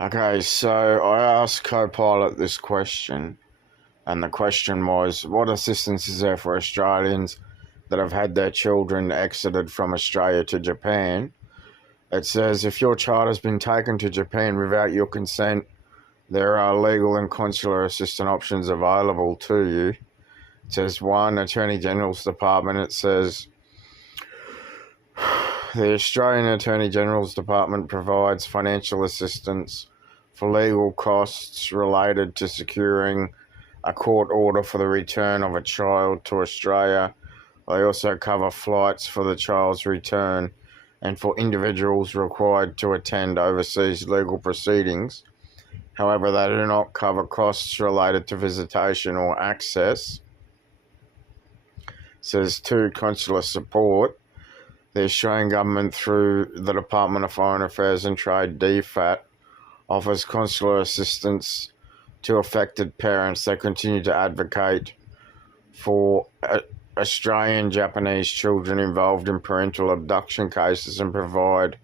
Okay, so I asked Copilot this question, and the question was, what assistance is there for Australians that have had their children exited from Australia to Japan? It says, if your child has been taken to Japan without your consent, there are legal and consular assistance options available to you. It says, 1, Attorney General's Department. It says, the Australian Attorney General's Department provides financial assistance for legal costs related to securing a court order for the return of a child to Australia. They also cover flights for the child's return and for individuals required to attend overseas legal proceedings. However, they do not cover costs related to visitation or access. It says 2, consular support. The Australian Government, through the Department of Foreign Affairs and Trade, DFAT, offers consular assistance to affected parents. They continue to advocate for Australian Japanese children involved in parental abduction cases and provide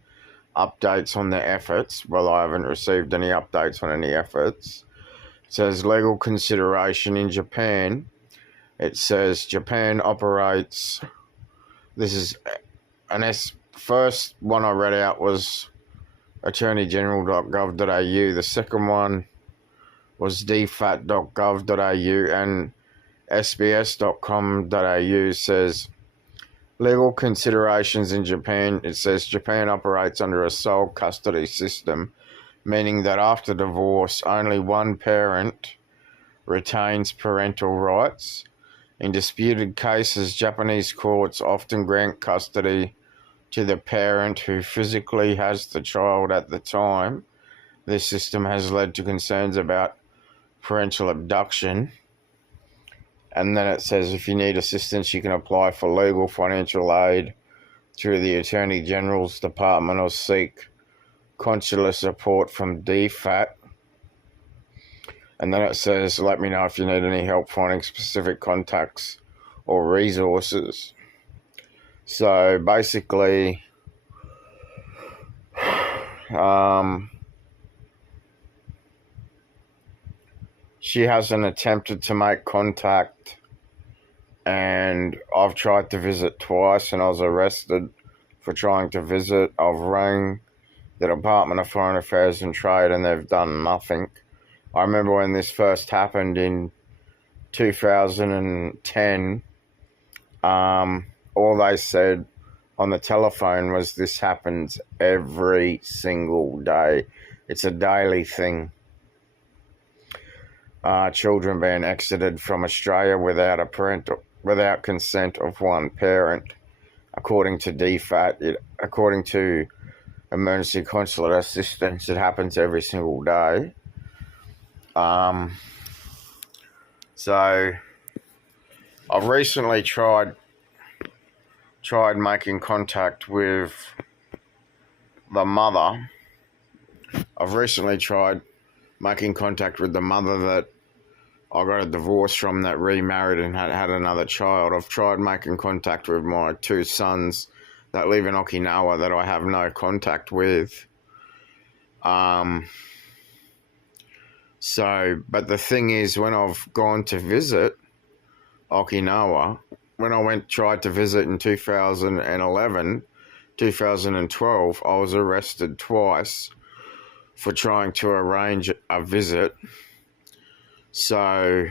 updates on their efforts. Well, I haven't received any updates on any efforts. It says legal consideration in Japan. It says Japan operates, this is first one I read out was attorneygeneral.gov.au. The second one was dfat.gov.au, and sbs.com.au says legal considerations in Japan. It says Japan operates under a sole custody system, meaning that after divorce, only one parent retains parental rights. In disputed cases, Japanese courts often grant custody to the parent who physically has the child at the time. This system has led to concerns about parental abduction. And then it says if you need assistance, you can apply for legal financial aid through the Attorney General's Department or seek consular support from DFAT. And then it says, let me know if you need any help finding specific contacts or resources. So basically, she hasn't attempted to make contact, and I've tried to visit twice and I was arrested for trying to visit. I've rang the Department of Foreign Affairs and Trade and they've done nothing. I remember when this first happened in 2010, all they said on the telephone was this happens every single day. It's a daily thing. Children being exited from Australia without consent of one parent. According to DFAT, according to Emergency Consular Assistance, it happens every single day. So I've recently tried making contact with the mother. I've recently tried making contact with the mother that I got a divorce from, that remarried and had another child. I've tried making contact with my 2 sons that live in Okinawa that I have no contact with. But the thing is, when I've gone to visit Okinawa, when I tried to visit in 2011, 2012, I was arrested twice for trying to arrange a visit. So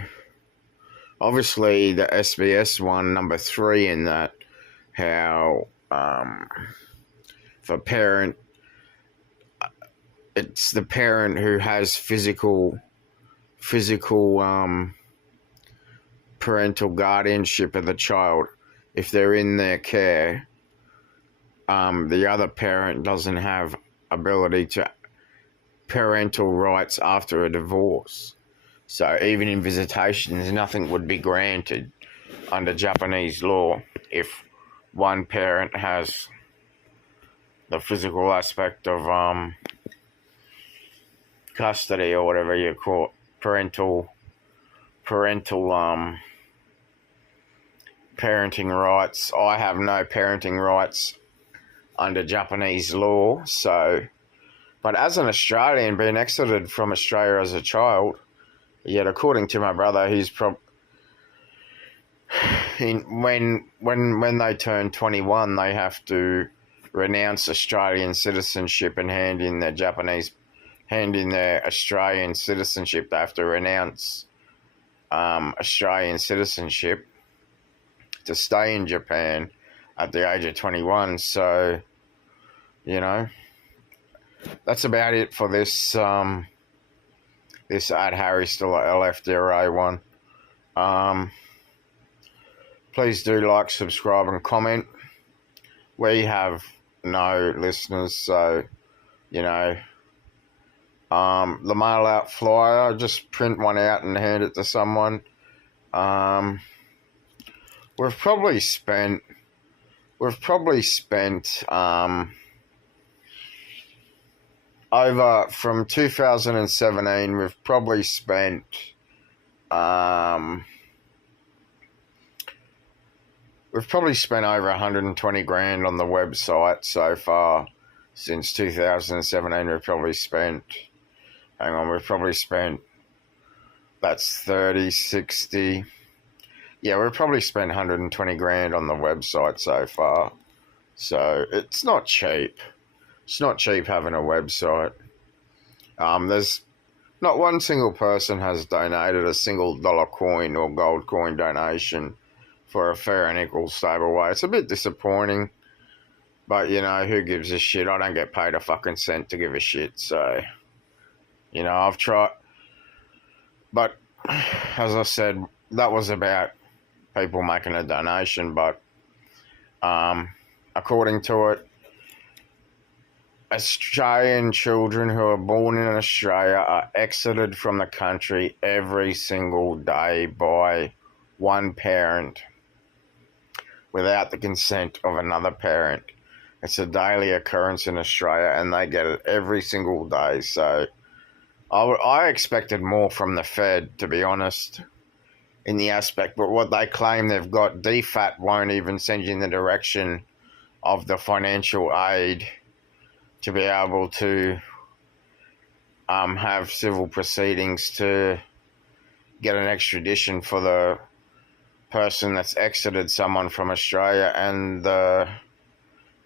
obviously the SBS one, number 3 in that, how for parent, it's the parent who has physical parental guardianship of the child. If they're in their care, the other parent doesn't have ability to parental rights after a divorce. So even in visitations, nothing would be granted under Japanese law if one parent has the physical aspect of custody, or whatever you call it, parental parenting rights. I have no parenting rights under Japanese law, so But as an Australian, being exited from Australia as a child, yet according to my brother, he's when they turn 21, they have to renounce Australian citizenship and hand in their Australian citizenship. They have to renounce Australian citizenship to stay in Japan at the age of 21. So, that's about it for this this at Harry Still at LFDRA one. Please do like, subscribe, and comment. We have no listeners, so the mail out flyer, just print one out and hand it to someone. We've probably spent over from 2017. We've probably spent over 120 grand on the website so far since 2017. We've probably spent that's 30, 60. Yeah, we've probably spent 120 grand on the website so far. So it's not cheap. It's not cheap having a website. There's not one single person has donated a single dollar coin or gold coin donation for a fair and equal stable way. It's a bit disappointing, but who gives a shit? I don't get paid a fucking cent to give a shit. So, I've tried, but as I said, that was about people making a donation, but according to it, Australian children who are born in Australia are exited from the country every single day by one parent without the consent of another parent. It's a daily occurrence in Australia, and they get it every single day. So I expected more from the Fed, to be honest, in the aspect, but what they claim they've got, DFAT won't even send you in the direction of the financial aid to be able to have civil proceedings to get an extradition for the person that's exited someone from Australia and the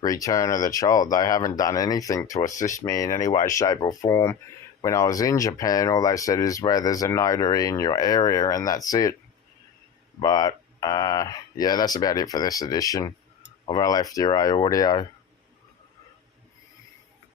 return of the child. They haven't done anything to assist me in any way, shape or form. When I was in Japan, all they said is where there's a notary in your area, and that's it. But, yeah, that's about it for this edition of LFDRA Audio.